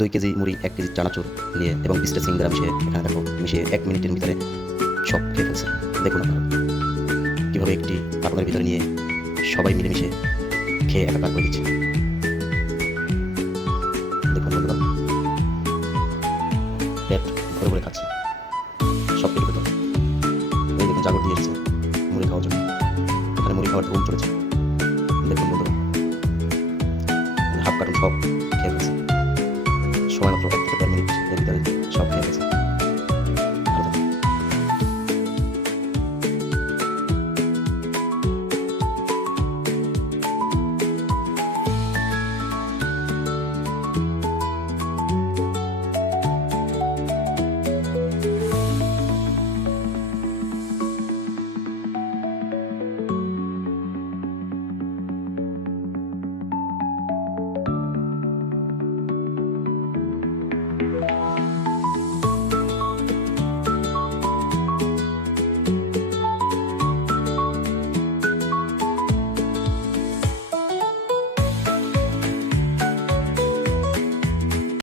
2 KG মুড়ি, 1 KG চানাচুর নিয়ে এবং 20টা সিঙ্গারা মিশিয়ে এখানে দেখো মিশিয়ে 1 মিনিটের ভিতরে সব খেয়ে ফেলছে। দেখুন আপনারা কীভাবে একটি কার্টুনের ভিতরে নিয়ে সবাই মিলেমিশে খেয়ে একাকার করে দিচ্ছে। দেখুন বন্ধুরা, পেট ভরে ভরে খাচ্ছে, সব পেট ভেতর। এই দেখুন জাগর দিয়ে এসেছে মুড়ি খাওয়ার জন্য, এখানে মুড়ি খাওয়ার ধুম চলেছে। দেখুন বন্ধুরা, হাফ কার্টুন সব খেয়ে ফেলছে, সময় মাত্র 1 থেকে 1.5 মিনিট এর ভিতরে সব খেয়ে ফেলছে।